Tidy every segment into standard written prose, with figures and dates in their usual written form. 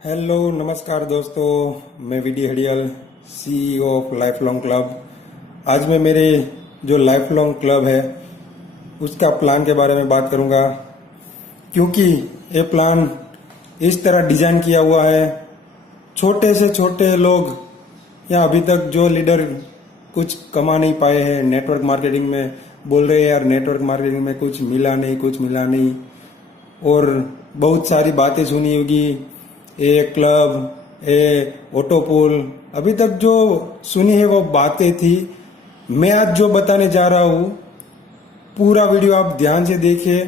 Hello नमस्कार दोस्तों, मैं VD Hadiyal, CEO of life long club. आज मैं मेरे जो लाइफ लॉन्ग क्लब है उसका प्लान के बारे में बात करूंगा, क्योंकि ये प्लान इस तरह डिजाइन किया हुआ है। छोटे से छोटे लोग या अभी तक जो लीडर कुछ कमा नहीं पाए हैं नेटवर्क मार्केटिंग में, बोल रहे हैं यार नेटवर्क मार्केटिंग में कुछ मिला नहीं, और बहुत सारी बातें सुनी होगी, ए क्लब, ए ऑटोपोल, अभी तक जो सुनी है वो बातें थी। मैं आज जो बताने जा रहा हूँ पूरा वीडियो आप ध्यान से देखिए,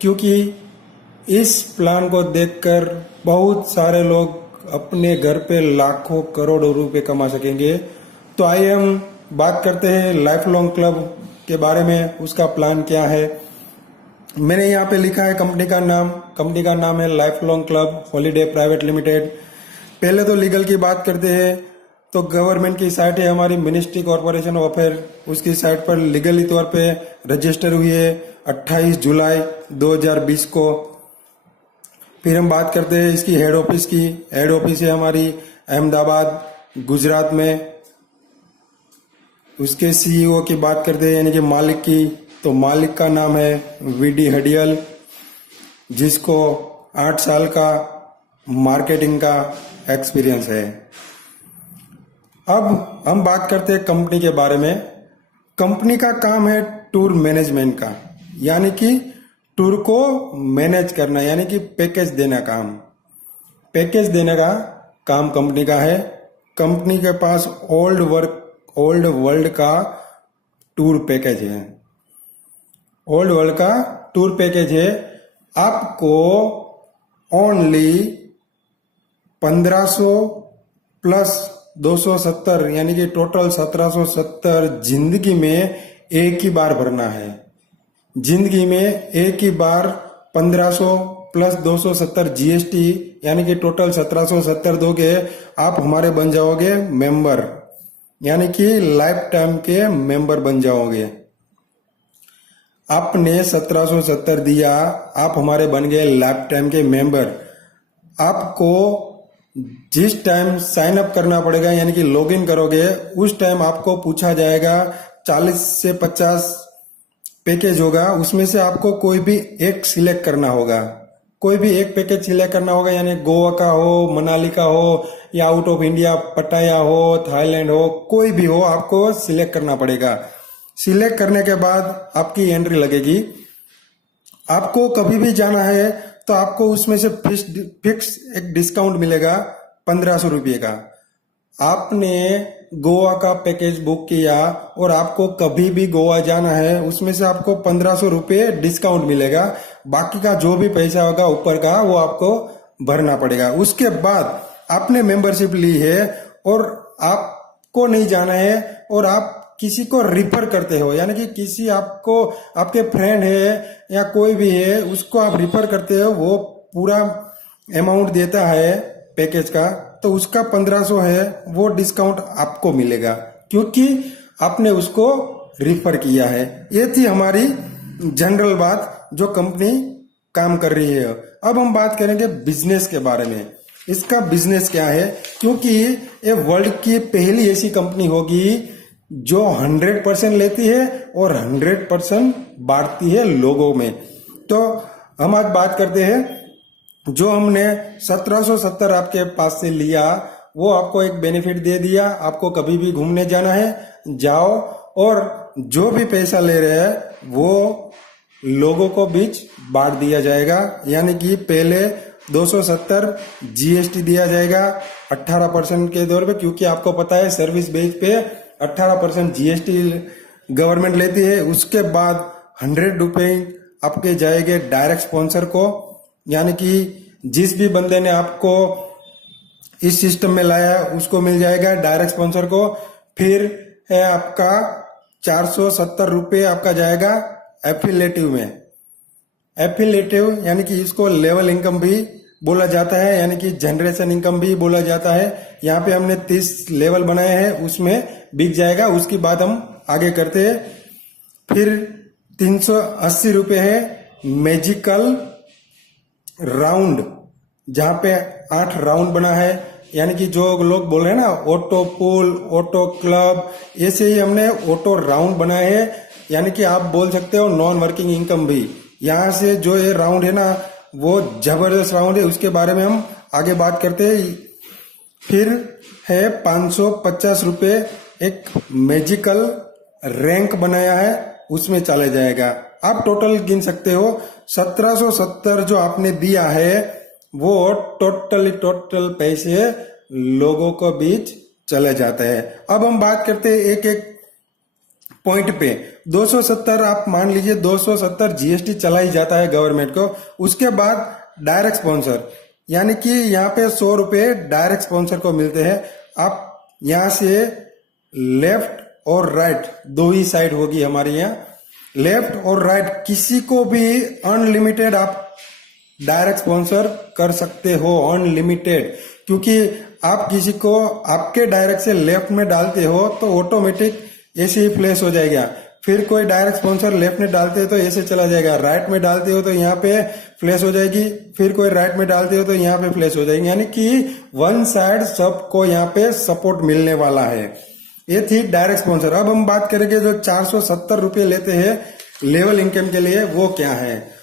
क्योंकि इस प्लान को देखकर बहुत सारे लोग अपने घर पे लाखों करोड़ों रुपए कमा सकेंगे। तो आइए हम बात करते हैं लाइफ लॉन्ग क्लब के बारे में, उसका प्लान क्या है। मैंने यहाँ पे लिखा है कंपनी का नाम है life long club holiday private limited. पहले तो लीगल की बात करते हैं तो गवर्नमेंट की साइट है हमारी, मिनिस्ट्री कॉर्पोरेशन ऑफ अफेयर, उसकी साइट पर लीगली तौर पे रजिस्टर हुई है 28 जुलाई 2020 को। फिर हम बात करते हैं इसकी हेड ऑफिस की। हेड ऑफिस है हमारी अहमदाबाद गुजरात में। उसके सीईओ की बात करते हैं यानी कि मालिक की, तो मालिक का नाम है वीडी हडियल, जिसको 8 साल का मार्केटिंग का एक्सपीरियंस है। अब हम बात करते हैं कंपनी के बारे में। कंपनी का काम है टूर मैनेजमेंट का, यानी कि टूर को मैनेज करना, यानी कि पैकेज देना देने का काम कंपनी का है। कंपनी के पास ओल्ड वर्ल्ड का टूर पैकेज है। ओल्ड वर्ल्ड का टूर पैकेज है। आपको ओनली 1500 प्लस 270 यानी कि टोटल 1770 जिंदगी में एक ही बार भरना है। जिंदगी में एक ही बार 1500 प्लस 270 जीएसटी यानी कि टोटल 1770 दोगे, आप हमारे बन जाओगे मेंबर, यानी कि लाइफ टाइम के मेंबर बन जाओगे। आपने 1770 दिया, आप हमारे बन गए लाइफ टाइम के मेंबर। आपको जिस टाइम साइन अप करना पड़ेगा यानी कि लॉगिन करोगे, उस टाइम आपको पूछा जाएगा 40 से 50 पैकेज होगा, उसमें से आपको कोई भी एक सिलेक्ट करना होगा। कोई भी एक पैकेज सिलेक्ट करना होगा, यानी गोवा का हो, मनाली का हो, या आउट ऑफ इंडिया पटाया हो, थाईलैंड हो, कोई भी हो, आपको सिलेक्ट करना पड़ेगा। सिलेक्ट करने के बाद आपकी एंट्री लगेगी। आपको कभी भी जाना है तो आपको उसमें से फिक्स एक डिस्काउंट मिलेगा 1500 रुपये का। आपने गोवा का पैकेज बुक किया और आपको कभी भी गोवा जाना है, उसमें से आपको 1500 रुपये डिस्काउंट मिलेगा। बाकी का जो भी पैसा होगा ऊपर का वो आपको भरना पड़ेगा। उसके बाद आपने मेंबरशिप ली है और आपको नहीं जाना है और आप किसी को रिफर करते हो, यानी कि किसी आपको आपके फ्रेंड है या कोई भी है उसको आप रिफर करते हो, वो पूरा अमाउंट देता है पैकेज का, तो उसका 1500 है वो डिस्काउंट आपको मिलेगा, क्योंकि आपने उसको रिफर किया है। ये थी हमारी जनरल बात जो कंपनी काम कर रही है। अब हम बात करेंगे बिजनेस के बारे में। इसका बिजनेस क्या है, क्योंकि ये वर्ल्ड की पहली ऐसी कंपनी होगी जो 100% लेती है और 100% बांटती है लोगों में। तो हम आज बात करते हैं, जो हमने 1770 आपके पास से लिया वो आपको एक बेनिफिट दे दिया। आपको कभी भी घूमने जाना है जाओ, और जो भी पैसा ले रहे हैं वो लोगों को बीच बांट दिया जाएगा। यानी कि पहले 270 जीएसटी दिया जाएगा 18% के दौर पे, क्योंकि आपको पता है सर्विस बेस पे 18% जीएसटी गवर्नमेंट लेती है। उसके बाद 100 रुपये आपके जाएंगे डायरेक्ट स्पॉन्सर को, यानी कि जिस भी बंदे ने आपको इस सिस्टम में लाया है उसको मिल जाएगा डायरेक्ट स्पॉन्सर को। फिर है आपका 470 रुपये आपका जाएगा एफिलेटिव में। एफिलेटिव यानी कि इसको लेवल इनकम भी बोला जाता है, यानी कि जनरेशन इनकम भी बोला जाता है। यहाँ पे हमने 30 लेवल बनाए हैं, उसमें बिक जाएगा। उसकी बात हम आगे करते हैं। फिर 380 रुपये है मैजिकल राउंड, जहाँ पे 8 राउंड बना है, यानी कि जो लोग बोल रहे हैं ना ऑटो पुल, ऑटो क्लब, ऐसे ही हमने ऑटो राउंड बनाए हैं। यानी कि आप बोल सकते हो नॉन वर्किंग इनकम भी। यहाँ से जो ये राउंड है ना वो जबरदस्त राउंड है, उसके बारे में हम आगे बात करते हैं। फिर है 550 रुपये एक मैजिकल रैंक बनाया है, उसमें चला जाएगा। आप टोटल गिन सकते हो 1770 जो आपने दिया है वो टोटल पैसे लोगों को बीच चले जाते हैं। अब हम बात करते हैं एक एक पॉइंट पे। 270 आप मान लीजिए 270 जीएसटी चला ही जाता है गवर्नमेंट को। उसके बाद डायरेक्ट स्पॉन्सर, यानी कि यहाँ पे 100 रुपये डायरेक्ट स्पॉन्सर को मिलते हैं। आप यहाँ से लेफ्ट और राइट दो ही साइड होगी हमारे यहाँ, लेफ्ट और राइट किसी को भी अनलिमिटेड आप डायरेक्ट स्पॉन्सर कर सकते हो, अनलिमिटेड। क्योंकि आप किसी को आपके डायरेक्ट से लेफ्ट में डालते हो तो ऑटोमेटिक ऐसे ही प्लेस हो जाएगा। फिर कोई डायरेक्ट स्पॉन्सर लेफ्ट में डालते हो तो ऐसे चला जाएगा, राइट में डालते हो तो यहाँ पे फ्लैश हो जाएगी, फिर कोई राइट में डालते हो तो यहाँ पे फ्लैश हो जाएगी। यानी कि वन साइड सबको यहाँ पे सपोर्ट मिलने वाला है। ये थी डायरेक्ट स्पॉन्सर। अब हम बात करेंगे जो 470 रुपये लेते हैं लेवल इनकम के लिए, वो क्या है।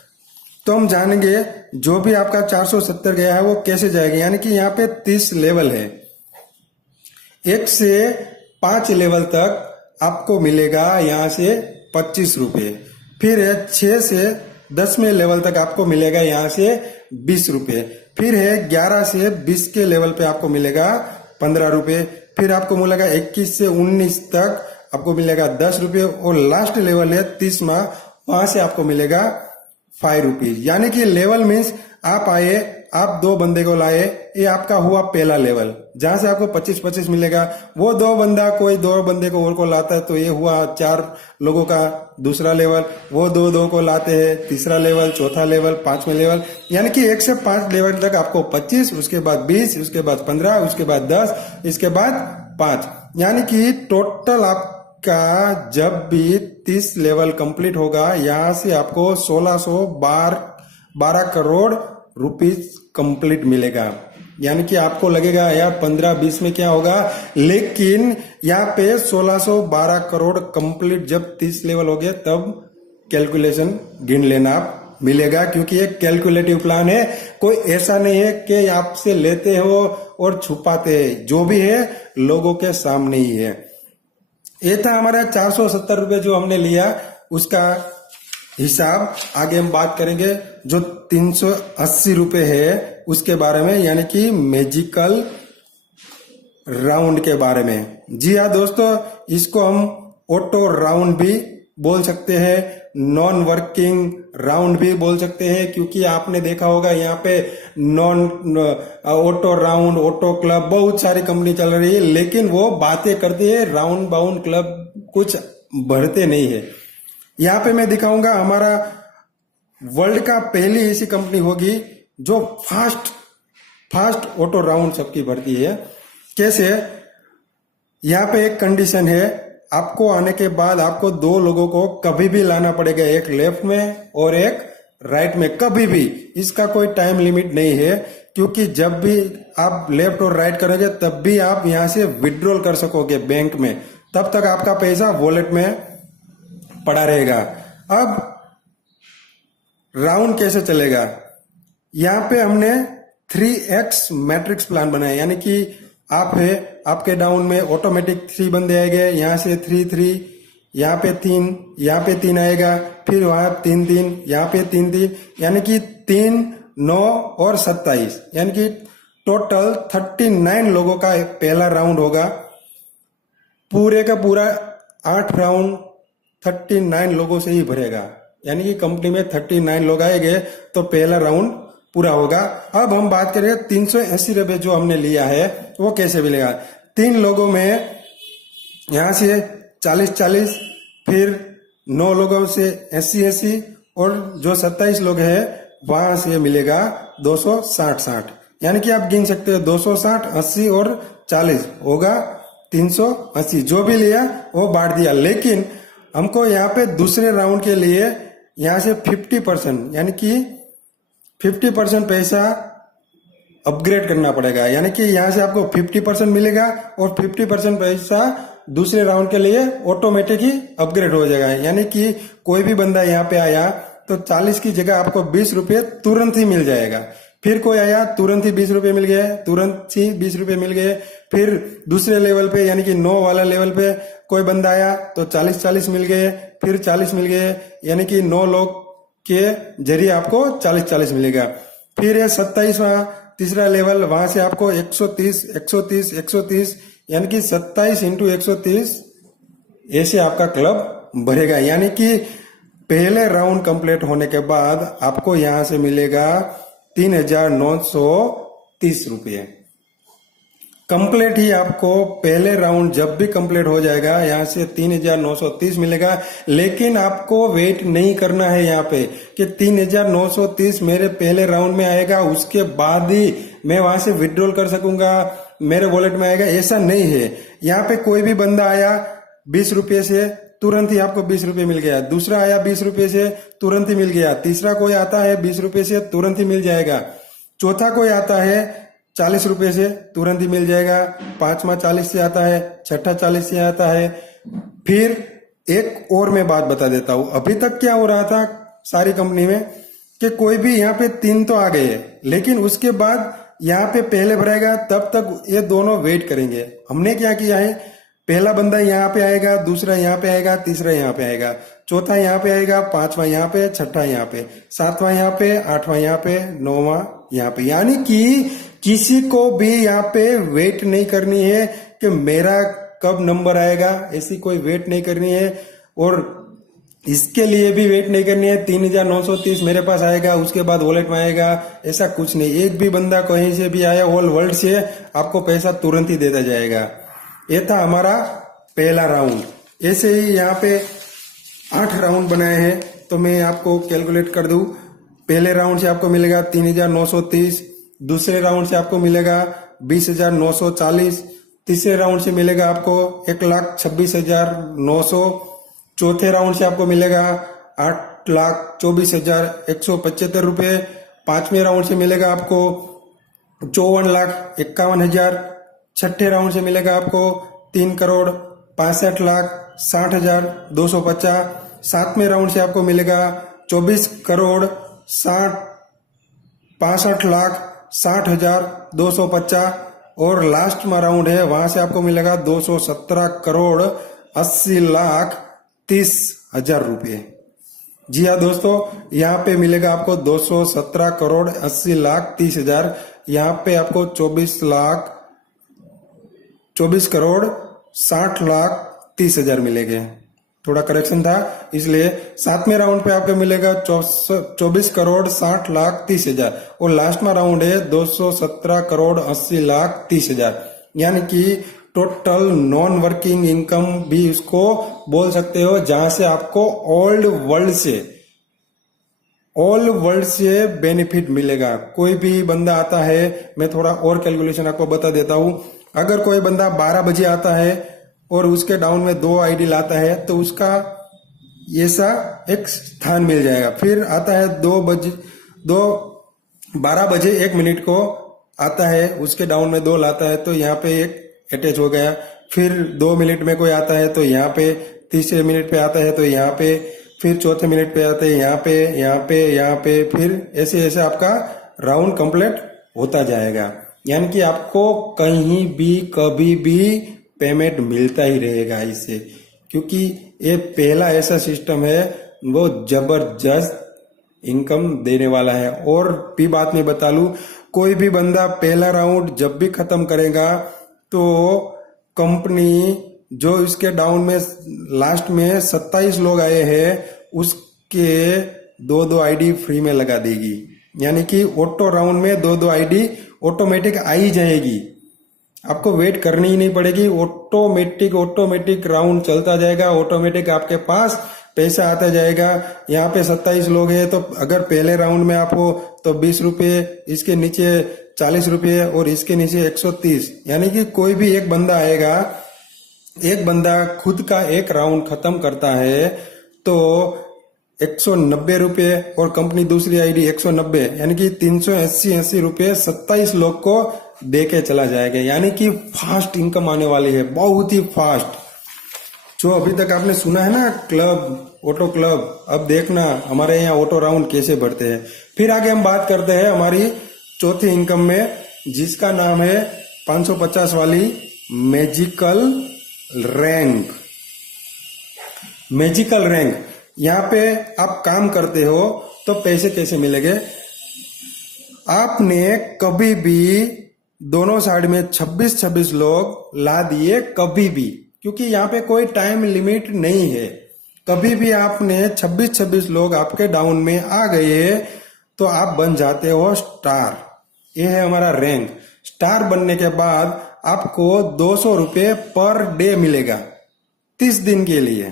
तो हम जानेंगे जो भी आपका 470 गया है वो कैसे जाएगा। यानी कि यहाँ पे 30 लेवल है, 1 से 5 लेवल तक आपको मिलेगा यहाँ से 25 रुपये। फिर है 6 से 10वें लेवल तक आपको मिलेगा यहाँ से 20 रुपये। फिर है 11 से 20 के लेवल पे आपको मिलेगा 15 रुपये। फिर आपको मिलेगा 21 से 19 तक आपको मिलेगा 10 रुपये। और लास्ट लेवल है 30वां, वहां से आपको मिलेगा 5 रुपीज। यानी कि लेवल मीन्स आप आए, आप 2 बंदे को लाए, ये आपका हुआ पहला लेवल जहां से आपको 25-25 मिलेगा। वो 2 बंदा कोई 2 बंदे को और को लाता है तो ये हुआ 4 लोगों का दूसरा लेवल। वो 2-2 को लाते हैं, तीसरा लेवल, चौथा लेवल, 5वें लेवल। यानी कि 1 से 5 लेवल तक आपको 25, उसके बाद 20, उसके बाद 15, उसके बाद 10, इसके बाद 5। यानी कि टोटल आपका जब भी 30 लेवल कंप्लीट होगा यहाँ से आपको 1612 करोड़ रुपीज कंप्लीट मिलेगा। यानी कि आपको लगेगा यार 15-20 में क्या होगा, लेकिन यहाँ पे 1612 करोड़ कंप्लीट जब 30 लेवल हो गए तब कैलकुलेशन गिन लेना आप मिलेगा। क्योंकि ये कैलकुलेटिव प्लान है, कोई ऐसा नहीं है कि आपसे लेते हो और छुपाते हैं, जो भी है लोगों के सामने ही है। ये था हमारा 470 रुपये जो हमने लिया, उसका हिसाब आगे हम बात करेंगे। जो 380 रुपये है उसके बारे में, यानी कि मैजिकल राउंड के बारे में। जी हाँ दोस्तों, इसको हम ऑटो राउंड भी बोल सकते हैं, नॉन वर्किंग राउंड भी बोल सकते हैं। क्योंकि आपने देखा होगा यहाँ पे non auto round, auto club, बहुत सारी कंपनी चल रही है, लेकिन वो बातें करती है, राउंड बाउंड क्लब कुछ बढ़ते नहीं है। यहाँ पे मैं दिखाऊंगा हमारा वर्ल्ड का पहली ऐसी कंपनी होगी जो फास्ट ऑटो राउंड सबकी भरती है। कैसे, यहाँ पे एक कंडीशन है, आपको आने के बाद आपको 2 लोगों को कभी भी लाना पड़ेगा, एक लेफ्ट में और एक राइट में, कभी भी। इसका कोई टाइम लिमिट नहीं है, क्योंकि जब भी आप लेफ्ट और राइट करोगे तब भी आप यहाँ से विड्रॉल कर सकोगे बैंक में, तब तक आपका पैसा वॉलेट में पड़ा रहेगा। अब राउंड कैसे चलेगा, यहाँ पे हमने 3x मैट्रिक्स प्लान बनाया। यानी कि आप है, आपके डाउन में ऑटोमेटिक 3 बंदे आएंगे, यहाँ से 3-3, यहाँ पे 3, यहाँ पे 3 आएगा, फिर वहां 3-3, यहाँ पे 3-3, यानी कि 3, 9 और 27, यानी कि टोटल 39 लोगों का पहला राउंड होगा। पूरे का पूरा 8 राउंड 39 लोगों से ही भरेगा। यानी कि कंपनी में 39 लोग आएंगे तो पहला राउंड पूरा होगा। अब हम बात करेंगे 380 रुपये जो हमने लिया है वो कैसे मिलेगा। 3 लोगों में यहाँ से 40-40, फिर 9 लोगों से 80-80, और जो 27 लोग हैं वहां से मिलेगा 260-60। यानी कि आप गिन सकते हो 260, 80 और 40 होगा 380। जो भी लिया वो बांट दिया। लेकिन हमको यहाँ पे दूसरे राउंड के लिए यहाँ से 50%, यानी कि 50% पैसा अपग्रेड करना पड़ेगा, यानी कि यहाँ से आपको 50% मिलेगा और 50% पैसा दूसरे राउंड के लिए ऑटोमेटिक ही अपग्रेड हो जाएगा। यानी कि कोई भी बंदा यहाँ पे आया तो 40 की जगह आपको 20 रुपये तुरंत ही मिल जाएगा। फिर कोई आया तुरंत ही 20 रुपये मिल गए, तुरंत ही 20 रुपये मिल गए। फिर दूसरे लेवल पे यानी कि 9 वाला लेवल पे कोई बंदा आया तो 40 मिल गए, फिर 40 मिल गए, यानी कि 9 लोग के जरिए आपको 40 मिलेगा। फिर है 27वां तीसरा लेवल, वहां से आपको 130 यानी कि 27 इंटू 130 ऐसे आपका क्लब भरेगा। यानी कि पहले राउंड कंप्लीट होने के बाद आपको यहां से मिलेगा 3,930 रुपये। कंप्लीट ही आपको पहले राउंड जब भी कंप्लीट हो जाएगा यहाँ से 3,930 मिलेगा। लेकिन आपको वेट नहीं करना है यहाँ पे कि 3,930 मेरे पहले राउंड में आएगा उसके बाद ही मैं वहां से विड्रॉल कर सकूंगा, मेरे वॉलेट में आएगा, ऐसा नहीं है। यहाँ पे कोई भी बंदा आया 20 रुपये से तुरंत ही आपको 20 रुपये मिल गया, दूसरा आया 20 रुपये से तुरंत ही मिल गया, तीसरा कोई आता है 20 रुपये से तुरंत ही मिल जाएगा, चौथा कोई आता है 40 रुपये से तुरंत ही मिल जाएगा, पांचवा 40 से आता है, छठा 40 से आता है। फिर एक और मैं बात बता देता हूं, अभी तक क्या हो रहा था सारी कंपनी में कि कोई भी यहाँ पे 3 तो आ गए, लेकिन उसके बाद यहाँ पे पहले भराएगा तब तक ये दोनों वेट करेंगे। हमने क्या किया है, पहला बंदा यहाँ पे आएगा, दूसरा यहाँ पे आएगा, तीसरा यहाँ पे आएगा, चौथा यहाँ पे आएगा, पांचवा यहाँ पे, छठा यहाँ पे, सातवां यहाँ पे, आठवां यहाँ पे, नौवां यहाँ पे। यानी कि किसी को भी यहाँ पे वेट नहीं करनी है कि मेरा कब नंबर आएगा, ऐसी कोई वेट नहीं करनी है। और इसके लिए भी वेट नहीं करनी है 3,930 मेरे पास आएगा उसके बाद वॉलेट में आएगा, ऐसा कुछ नहीं। एक भी बंदा कहीं से भी आया ऑल वर्ल्ड से आपको पैसा तुरंत ही देता जाएगा। ये था हमारा पहला राउंड। ऐसे ही यहाँ पे 8 राउंड बनाए हैं, तो मैं आपको कैलकुलेट कर दूं। पहले राउंड से आपको मिलेगा 3,930, दूसरे राउंड से आपको मिलेगा 20,940, तीसरे राउंड से मिलेगा आपको 1,26,900, चौथे राउंड से आपको मिलेगा 8,24,175 रुपये, पांचवें राउंड से मिलेगा आपको 54,51,000, छठे राउंड से मिलेगा आपको 3,65,60,250, सातवें राउंड से आपको मिलेगा 24,65,60,250 और लास्ट में राउंड है वहां से आपको मिलेगा 217,80,30,000 रुपये। जी हाँ दोस्तों, यहाँ पे मिलेगा आपको 217,80,30,000। यहाँ पे आपको 24,60,30,000 मिलेंगे। थोड़ा करेक्शन था इसलिए। सातवें राउंड पे आपको मिलेगा 24,60,30,000 और लास्ट में राउंड है 217,80,30,000। यानी कि टोटल नॉन वर्किंग इनकम भी इसको बोल सकते हो, जहां से आपको ऑल वर्ल्ड से बेनिफिट मिलेगा। कोई भी बंदा आता है, मैं थोड़ा और कैलकुलेशन आपको बता देता हूं। अगर कोई बंदा 12 बजे आता है और उसके डाउन में 2 आईडी लाता है तो उसका ऐसा एक स्थान मिल जाएगा। फिर आता है 12 बजे 1 मिनट को आता है, उसके डाउन में 2 लाता है तो यहाँ पे एक अटैच हो गया। फिर 2 मिनट में कोई आता है तो यहाँ पे, तीसरे मिनट पे आता है तो यहाँ पे, फिर चौथे मिनट पे आते हैं यहाँ पे, फिर ऐसे ऐसे आपका राउंड कंप्लीट होता जाएगा। यानी कि आपको कहीं भी कभी भी पेमेंट मिलता ही रहेगा इससे, क्योंकि ये पहला ऐसा सिस्टम है वो जबरदस्त इनकम देने वाला है। और भी बात मैं बता लूं, कोई भी बंदा पहला राउंड जब भी खत्म करेगा तो कंपनी जो इसके डाउन में लास्ट में 27 लोग आए हैं उसके 2-2 आईडी फ्री में लगा देगी। यानी कि ऑटो राउंड में 2-2 आईडी ऑटोमेटिक आ ही जाएगी, आपको वेट करनी ही नहीं पड़ेगी। ऑटोमेटिक राउंड चलता जाएगा, ऑटोमेटिक आपके पास पैसा आता जाएगा। यहाँ पे 27 लोग हैं तो अगर पहले राउंड में आप हो तो 20 रुपये, इसके नीचे 40 रुपये और इसके नीचे 130। यानी कि कोई भी एक बंदा आएगा, एक बंदा खुद का एक राउंड खत्म करता है तो 190 रुपये और कंपनी दूसरी आईडी 190, यानी कि 380 रुपये 27 लोग को दे के चला जाएगा। यानी कि फास्ट इनकम आने वाली है, बहुत ही फास्ट। जो अभी तक आपने सुना है ना क्लब, ऑटो क्लब, अब देखना हमारे यहाँ ऑटो राउंड कैसे बढ़ते हैं। फिर आगे हम बात करते हैं हमारी चौथी इनकम में, जिसका नाम है 550 वाली मैजिकल रैंक। मैजिकल रैंक, यहाँ पे आप काम करते हो तो पैसे कैसे मिलेंगे। आपने कभी भी दोनों साइड में 26-26 लोग ला दिए, कभी भी, क्योंकि यहाँ पे कोई टाइम लिमिट नहीं है। कभी भी आपने 26-26 लोग आपके डाउन में आ गए तो आप बन जाते हो स्टार। ये है हमारा रैंक। स्टार बनने के बाद आपको 200 रुपये पर डे मिलेगा 30 दिन के लिए।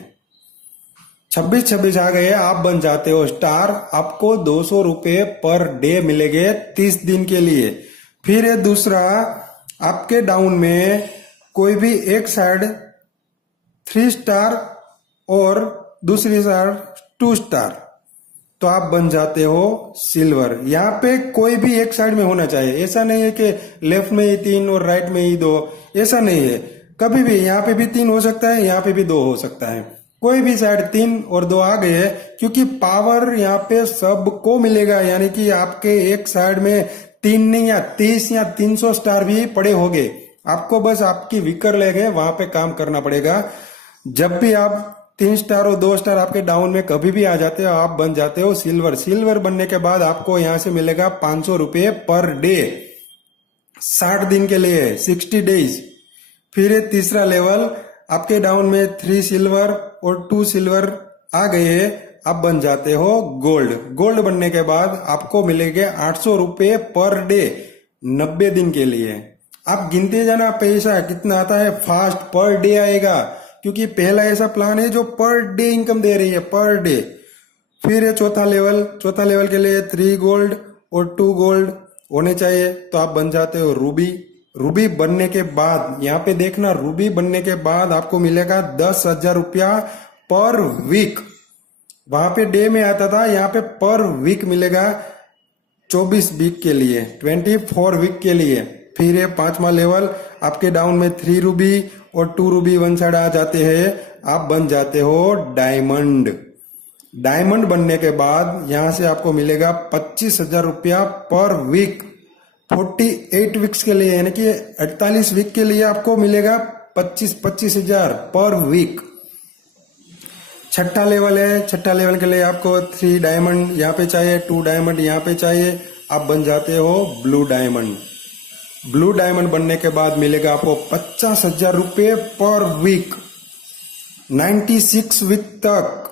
26-26 आ गए, आप बन जाते हो स्टार, आपको 200 रुपये पर डे मिलेंगे 30 दिन के लिए। फिर है दूसरा, आपके डाउन में कोई भी एक साइड 3 स्टार और दूसरी साइड 2 स्टार, तो आप बन जाते हो सिल्वर। यहाँ पे कोई भी एक साइड में होना चाहिए, ऐसा नहीं है कि लेफ्ट में ही 3 और राइट में ही 2, ऐसा नहीं है। कभी भी यहाँ पे भी 3 हो सकता है, यहाँ पे भी 2 हो सकता है। कोई भी साइड 3 और 2 आ गए, क्योंकि पावर यहाँ पे सबको मिलेगा। यानी कि आपके एक साइड में 3 नहीं या 30 या 300 स्टार भी पड़े होंगे, आपको बस आपकी विकर लेके वहां पे काम करना पड़ेगा। जब भी आप 3 स्टार और 2 स्टार आपके डाउन में कभी भी आ जाते हो, आप बन जाते हो सिल्वर। सिल्वर बनने के बाद आपको यहाँ से मिलेगा 500 रुपये पर डे 60 दिन के लिए, 60 डेज। फिर तीसरा लेवल, आपके डाउन में 3 सिल्वर और 2 सिल्वर आ गए, आप बन जाते हो गोल्ड। गोल्ड बनने के बाद आपको मिलेंगे 800 रुपये पर डे 90 दिन के लिए। आप गिनते जाना पैसा कितना आता है, फास्ट पर डे आएगा, क्योंकि पहला ऐसा प्लान है जो पर डे इनकम दे रही है, पर डे। फिर है चौथा लेवल। चौथा लेवल के लिए 3 गोल्ड और 2 गोल्ड होने चाहिए, तो आप बन जाते हो रूबी। रूबी बनने के बाद यहाँ पे देखना, रूबी बनने के बाद आपको मिलेगा 10,000 रुपया पर वीक। वहां पे डे में आता था, यहाँ पे पर वीक मिलेगा 24 वीक के लिए, 24 वीक के लिए। फिर है 5वां लेवल, आपके डाउन में 3 रूबी और 2 रूबी वन साइड आ जाते हैं, आप बन जाते हो डायमंड। डायमंड बनने के बाद यहाँ से आपको मिलेगा 25,000 रुपया पर वीक 48 वीक्स के लिए, यानी कि 48 वीक के लिए आपको मिलेगा 25,000 पर वीक। छठा लेवल है, छठा लेवल के लिए आपको 3 डायमंड यहाँ पे चाहिए, 2 डायमंड यहाँ पे चाहिए, आप बन जाते हो ब्लू डायमंड। ब्लू डायमंड बनने के बाद मिलेगा आपको 50,000 रुपये पर वीक 96 वीक तक।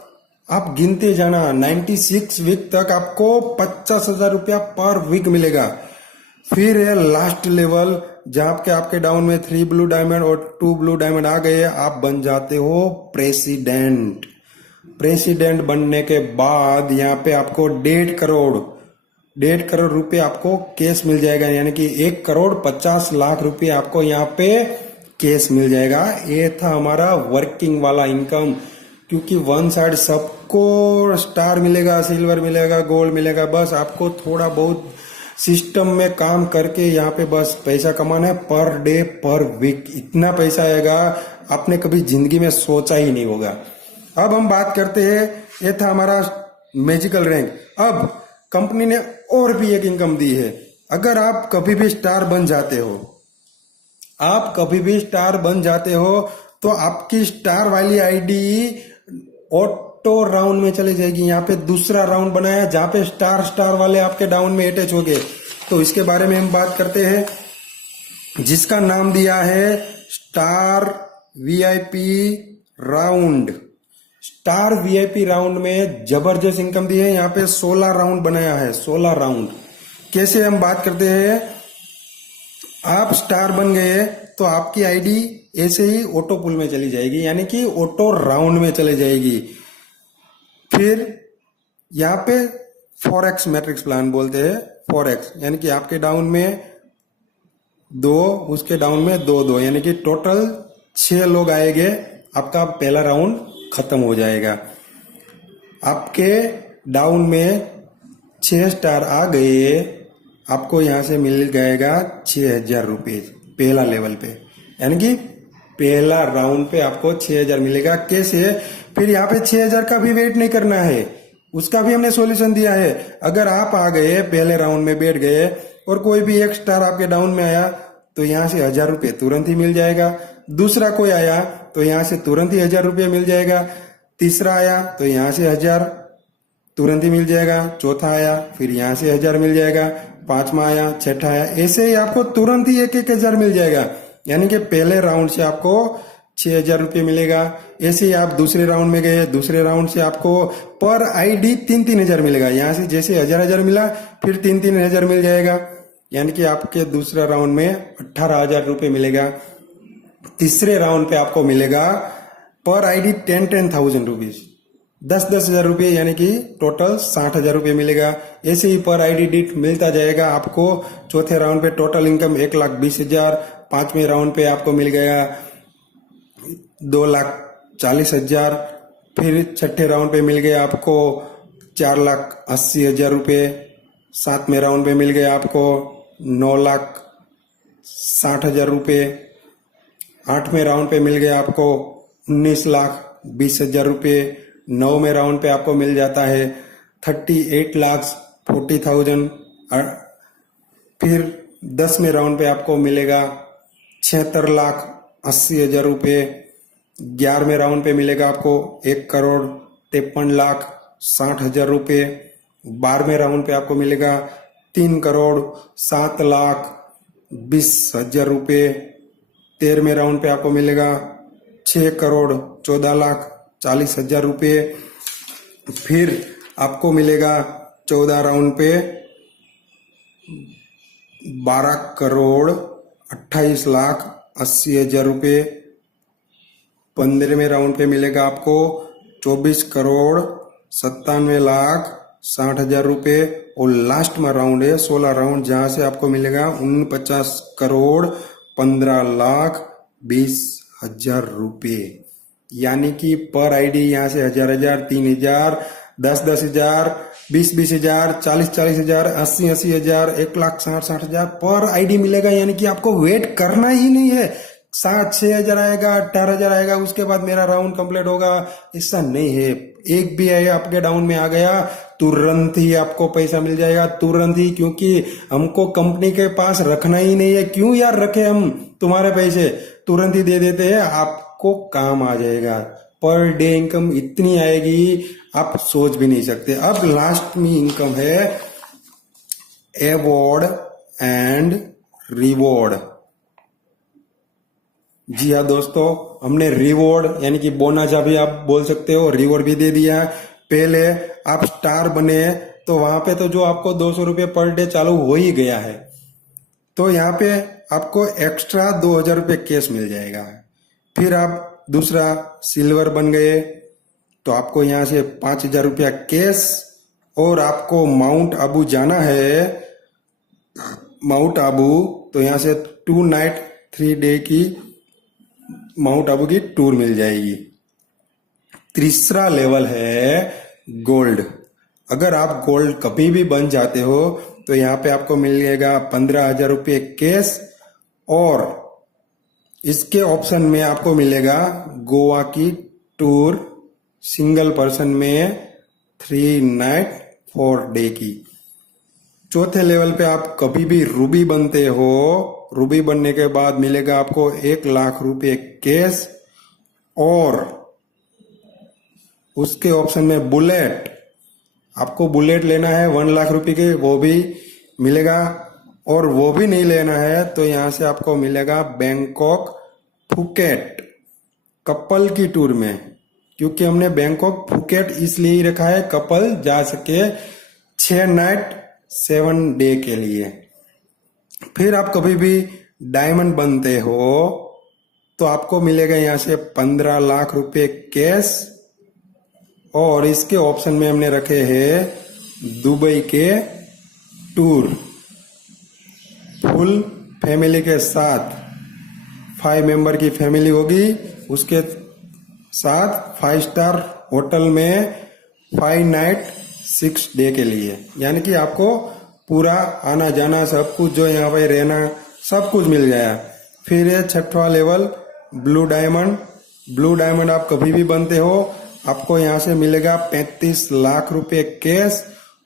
आप गिनते जाना, 96 वीक तक आपको 50,000 रुपया पर वीक मिलेगा। फिर है लास्ट लेवल, जहां के आपके डाउन में 3 ब्लू डायमंड और 2 ब्लू डायमंड आ गए, आप बन जाते हो प्रेसिडेंट। प्रेसिडेंट बनने के बाद यहाँ पे आपको 1.5 करोड़ रुपए आपको कैश मिल जाएगा, यानी कि 1,50,00,000 रुपए आपको यहाँ पे कैश मिल जाएगा। ये था हमारा वर्किंग वाला इनकम, क्योंकि वन साइड सबको स्टार मिलेगा, सिल्वर मिलेगा, गोल्ड मिलेगा, बस आपको थोड़ा बहुत सिस्टम में काम करके यहाँ पे बस पैसा कमाना है, पर डे पर वीक। इतना पैसा आएगा आपने कभी जिंदगी में सोचा ही नहीं होगा। अब हम बात करते हैं, ये था हमारा मैजिकल रैंक। अब कंपनी ने और भी एक इनकम दी है। अगर आप कभी भी स्टार बन जाते हो, आप कभी भी स्टार बन जाते हो, तो आपकी स्टार वाली आईडी ऑटो राउंड में चली जाएगी। यहाँ पे दूसरा राउंड बनाया जहां पे स्टार स्टार वाले आपके डाउन में अटैच हो गए, तो इसके बारे में हम बात करते हैं, जिसका नाम दिया है star VIP round. Star VIP round में जबरदस्त इनकम दी है। यहाँ पे 16 राउंड बनाया है, 16 राउंड। कैसे हम बात करते हैं, आप स्टार बन गए तो आपकी आईडी ऐसे ही ऑटो पुल में चली जाएगी, यानी कि ऑटो राउंड में चली जाएगी। फिर यहाँ पे 4x मैट्रिक्स प्लान बोलते हैं, 4x, यानी कि आपके डाउन में 2, उसके डाउन में 2, यानी कि टोटल 6 लोग आएंगे, आपका पहला राउंड खत्म हो जाएगा। आपके डाउन में 6 स्टार आ गए, आपको यहाँ से मिल जाएगा 6,000 रुपये पहला लेवल पे, यानी कि पहला राउंड पे आपको 6,000 मिलेगा। कैसे? फिर यहाँ पे 6,000 का भी वेट नहीं करना है, उसका भी हमने सॉल्यूशन दिया है। अगर आप आ गए पहले राउंड में, बैठ गए और कोई भी एक स्टार आपके डाउन में आया तो यहाँ से 1,000 रुपये तुरंत ही मिल जाएगा। दूसरा कोई आया तो यहाँ से तुरंत ही 1,000 रुपये मिल जाएगा। तीसरा आया तो यहाँ से 1,000 तुरंत ही मिल जाएगा। चौथा आया फिर यहाँ से 1,000 मिल जाएगा। पांचवा आया, छठा आया, ऐसे ही आपको तुरंत ही 1,000 मिल जाएगा। यानी कि पहले राउंड से आपको 6,000 रुपये मिलेगा। ऐसे ही आप दूसरे राउंड में गए, दूसरे राउंड से आपको पर आईडी 3,000 मिलेगा। यहाँ से जैसे 1,000 मिला फिर 3,000 मिल जाएगा, यानी कि आपके दूसरा राउंड में 18,000 रुपये मिलेगा। तीसरे राउंड पे आपको मिलेगा पर आईडी 10,000 रुपीज, 10,000 रुपये, यानी कि टोटल 60,000 रुपये मिलेगा। ऐसे ही पर आईडी डिट मिलता जाएगा आपको। चौथे राउंड पे टोटल इनकम 1,20,000। पांचवें राउंड पे आपको मिल गया 2,40,000। फिर छठे राउंड पे मिल गया आपको 4,80,000 रुपये। सातवें राउंड पे मिल गया आपको 9,60,000 रुपये। आठवें राउंड पे मिल गया आपको 19,20,000 रुपये। नौवें राउंड पे आपको मिल जाता है 38,40,000। फिर 10वें राउंड पे आपको मिलेगा 76,80,000 रुपये। 11वें राउंड पे मिलेगा आपको 1,53,60,000 रुपये। 12वें राउंड पे आपको मिलेगा 3,07,20,000 रुपये। 13वें राउंड पे आपको मिलेगा 6,14,40,000 रुपये। फिर आपको मिलेगा 14 राउंड पे 12,28,80,000 रुपये। 15वें राउंड पे मिलेगा आपको 24,97,60,000 रुपये। और लास्ट में राउंड है 16 राउंड, जहां से आपको मिलेगा 49,15,20,000 रुपये। यानी कि पर आईडी यहाँ से 1,000, 3,000, 10,000, 20,000, 40,000, 80,000, 1,60,000 पर आईडी मिलेगा। यानी कि आपको वेट करना ही नहीं है। 7,000-6,000 आएगा, 18,000 आएगा, उसके बाद मेरा राउंड कंप्लीट होगा, ऐसा नहीं है। एक भी आया आपके डाउन में आ गया तुरंत ही आपको पैसा मिल जाएगा, तुरंत ही। क्योंकि हमको कंपनी के पास रखना ही नहीं है। क्यों यार रखे हम तुम्हारे पैसे, तुरंत ही दे देते हैं, आपको काम आ जाएगा। पर डे इनकम इतनी आएगी आप सोच भी नहीं सकते। अब लास्ट में इनकम है अवॉर्ड एंड रिवॉर्ड। जी हाँ दोस्तों, हमने रिवॉर्ड यानी कि बोनस अभी आप बोल सकते हो, रिवॉर्ड भी दे दिया। पहले आप स्टार बने तो वहां पे तो जो आपको 200 रुपये पर डे चालू हो ही गया है, तो यहाँ पे आपको एक्स्ट्रा 2,000 रुपये कैश मिल जाएगा। फिर आप दूसरा सिल्वर बन गए तो आपको यहाँ से 5,000 रुपया कैश। और आपको माउंट आबू जाना है, माउंट आबू, तो यहाँ से 2 नाइट 3 डे की माउंट आबू की टूर मिल जाएगी। तीसरा लेवल है गोल्ड। अगर आप गोल्ड कभी भी बन जाते हो तो यहाँ पे आपको मिलेगा 15,000 रुपये कैश। और इसके ऑप्शन में आपको मिलेगा गोवा की टूर सिंगल पर्सन में 3 नाइट 4 डे की। चौथे लेवल पे आप कभी भी रूबी बनते हो, रूबी बनने के बाद मिलेगा आपको 1,00,000 रुपये कैश। और उसके ऑप्शन में बुलेट, आपको बुलेट लेना है 1,00,000 रुपये के, वो भी मिलेगा। और वो भी नहीं लेना है तो यहाँ से आपको मिलेगा बैंकॉक फुकेट कपल की टूर में। क्योंकि हमने बैंकॉक फुकेट इसलिए ही रखा है, कपल जा सके 6 नाइट 7 डे के लिए। फिर आप कभी भी डायमंड बनते हो तो आपको मिलेगा यहाँ से 15,00,000 रुपये कैश। और इसके ऑप्शन में हमने रखे हैं दुबई के टूर फुल फैमिली के साथ। 5 मेंबर की फैमिली होगी, उसके साथ 5 स्टार होटल में 5 नाइट 6 डे के लिए, यानी कि आपको पूरा आना जाना सब कुछ, जो यहाँ पे रहना सब कुछ मिल जाएगा। फिर है छठवां level blue diamond. Blue diamond आप कभी भी बनते हो, आपको यहाँ से मिलेगा 35 लाख रुपए कैश,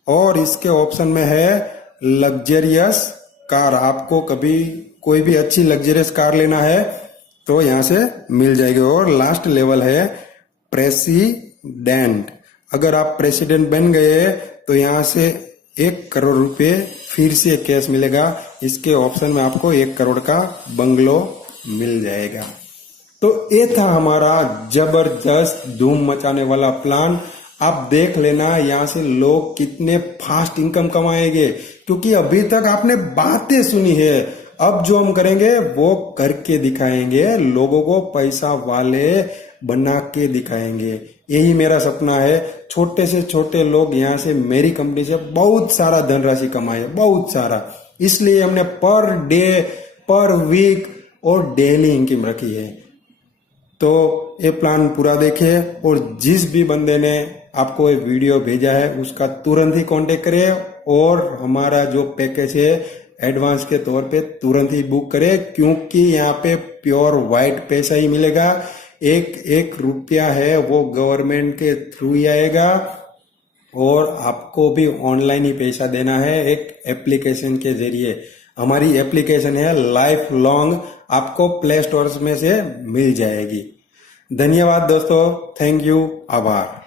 और इसके ऑप्शन में है लग्जरियस कार। आपको कभी कोई भी अच्छी लग्जरियस कार लेना है तो यहाँ से मिल जाएगी। और लास्ट लेवल है प्रेसिडेंट। अगर आप प्रेसिडेंट बन गए तो यहाँ से 1 करोड़ रुपए फिर से कैश मिलेगा। इसके ऑप्शन में आपको 1 करोड़ का बंगलो मिल जाएगा। तो ये था हमारा जबरदस्त धूम मचाने वाला प्लान। आप देख लेना यहाँ से लोग कितने फास्ट इनकम कमाएंगे, क्योंकि अभी तक आपने बातें सुनी है। अब जो हम करेंगे वो करके दिखाएंगे, लोगों को पैसा वाले बना के दिखाएंगे। यही मेरा सपना है। छोटे से छोटे लोग यहाँ से मेरी कंपनी से बहुत सारा धनराशि कमाए, बहुत सारा। इसलिए हमने पर डे, पर वीक और डेली इनकम रखी है। तो ये प्लान पूरा देखे, और जिस भी बंदे ने आपको ये वीडियो भेजा है उसका तुरंत ही कांटेक्ट करें, और हमारा जो पैकेज है एडवांस के तौर पे तुरंत ही बुक करें, क्योंकि यहाँ पे प्योर वाइट पैसा ही मिलेगा। 1 रुपया है वो गवर्नमेंट के थ्रू ही आएगा, और आपको भी ऑनलाइन ही पैसा देना है एक एप्लीकेशन के जरिए। हमारी एप्लीकेशन है लाइफ लॉन्ग, आपको प्ले स्टोर में से मिल जाएगी। धन्यवाद दोस्तों, थैंक यू, आभार।